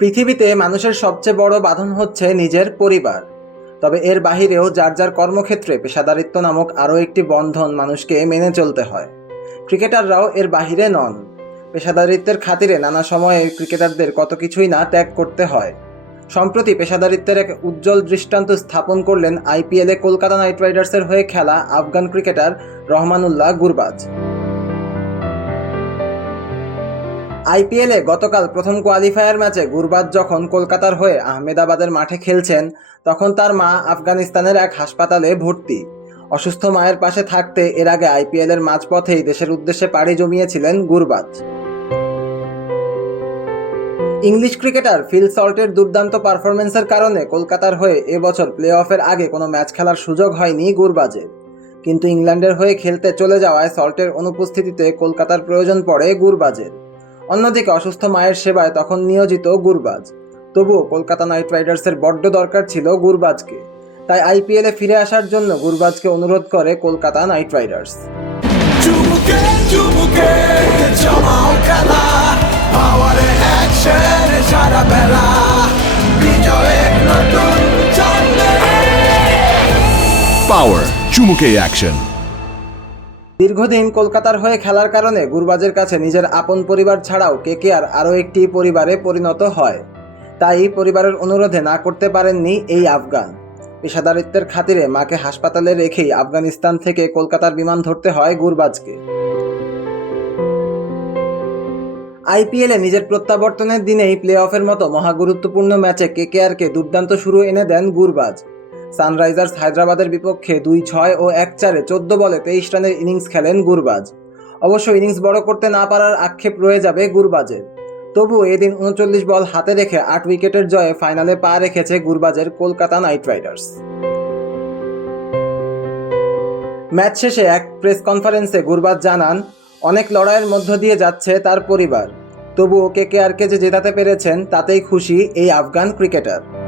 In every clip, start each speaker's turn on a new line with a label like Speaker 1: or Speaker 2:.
Speaker 1: পৃথিবীতে মানুষের সবচেয়ে বড় বাঁধন হচ্ছে নিজের পরিবার। তবে এর বাহিরেও যার যার কর্মক্ষেত্রে পেশাদারিত্ব নামক আরও একটি বন্ধন মানুষকে মেনে চলতে হয়। ক্রিকেটাররাও এর বাহিরে নন। পেশাদারিত্বের খাতিরে নানা সময়ে ক্রিকেটারদের কত কিছুই না ত্যাগ করতে হয়। সম্প্রতি পেশাদারিত্বের এক উজ্জ্বল দৃষ্টান্ত স্থাপন করলেন আইপিএলে কলকাতা নাইট রাইডার্সের হয়ে খেলা আফগান ক্রিকেটার রহমানুল্লাহ গুরবাজ। আইপিএলে গতকাল প্রথম কোয়ালিফায়ার ম্যাচে গুরবাজ যখন কলকাতার হয়ে আহমেদাবাদের মাঠে খেলছেন, তখন তার মা আফগানিস্তানের এক হাসপাতালে ভর্তি। অসুস্থ মায়ের পাশে থাকতে এর আগে আইপিএলের মাঝপথেই দেশের উদ্দেশ্যে পাড়ি জমিয়েছিলেন গুরবাজ ইংলিশ ক্রিকেটার ফিল সল্টের দুর্দান্ত পারফরমেন্সের কারণে কলকাতার হয়ে এবছর প্লে অফের আগে কোনো ম্যাচ খেলার সুযোগ হয়নি গুরবাজের কিন্তু ইংল্যান্ডের হয়ে খেলতে চলে যাওয়ায় সল্টের অনুপস্থিতিতে কলকাতার প্রয়োজন পড়ে গুরবাজের অন্যদিকে অসুস্থ মায়ের সেবায় তখন নিয়োজিত গুরবাজ। তবুও কলকাতা নাইট রাইডার্সের বড্ড দরকার ছিল গুরবাজকে। তাই আইপিএলে ফিরে আসার জন্য গুরবাজকে অনুরোধ করে কলকাতা নাইট রাইডার্স।
Speaker 2: Power চুমুকে অ্যাকশন
Speaker 1: দীর্ঘদিন কলকাতার হয়ে খেলার কারণে গুরবাজের কাছে নিজের আপন পরিবার ছাড়াও কেকেআর আরও একটি পরিবারে পরিণত হয়। তাই পরিবারের অনুরোধে না করতে পারেননি এই আফগান। পেশাদারিত্বের খাতিরে মাকে হাসপাতালে রেখেই আফগানিস্তান থেকে কলকাতার বিমান ধরতে হয় গুরবাজকে। আইপিএলে নিজের প্রত্যাবর্তনের দিনেই প্লে অফের মতো মহাগুরুত্বপূর্ণ ম্যাচে কেকেআরকে দুর্দান্ত শুরু এনে দেন গুরবাজ। সানরাইজার্স হায়দ্রাবাদের বিপক্ষে দুই ছয় ও এক চারে চোদ্দ বলে তেইশ রানের ইনিংস খেলেন গুরবাজ। অবশ্য ইনিংস বড় করতে না পারার আক্ষেপ রয়ে যাবে গুরবাজের। তবু এদিন উনচল্লিশ বল হাতে রেখে আট উইকেটের জয়ে ফাইনালে পা রেখেছে গুরবাজের কলকাতা নাইট রাইডার্স। ম্যাচ শেষে এক প্রেস কনফারেন্সে গুরবাজ জানান, অনেক লড়াইয়ের মধ্য দিয়ে যাচ্ছে তার পরিবার। তবুও কেকেআরকে যে জেতাতে পেরেছেন তাতেই খুশি এই আফগান ক্রিকেটার।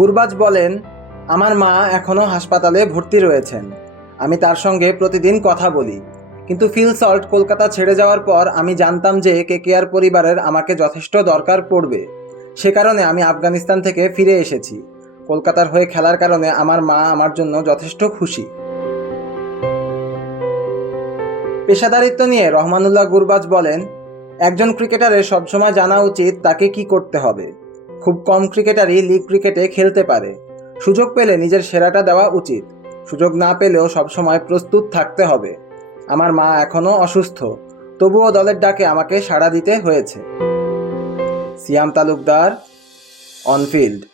Speaker 1: গুরবাজ বলেন, আমার মা এখনও হাসপাতালে ভর্তি রয়েছেন। আমি তার সঙ্গে প্রতিদিন কথা বলি। কিন্তু ফিল সল্ট কলকাতা ছেড়ে যাওয়ার পর আমি জানতাম যে কে কেকেআর পরিবারের আমাকে যথেষ্ট দরকার পড়বে। সে কারণে আমি আফগানিস্তান থেকে ফিরে এসেছি। কলকাতার হয়ে খেলার কারণে আমার মা আমার জন্য যথেষ্ট খুশি। পেশাদারিত্ব নিয়ে রহমানুল্লাহ গুরবাজ বলেন, একজন ক্রিকেটারের সবসময় জানা উচিত তাকে কি করতে হবে। খুব কম ক্রিকেটারই লিগ ক্রিকেটে খেলতে পারে। সুযোগ পেলে নিজের সেরাটা দেওয়া উচিত। সুযোগ না পেলেও সবসময় প্রস্তুত থাকতে হবে। আমার মা এখনও অসুস্থ। তবুও দলের ডাকে আমাকে সাড়া দিতে হয়েছে। Siam Talukdar, on field.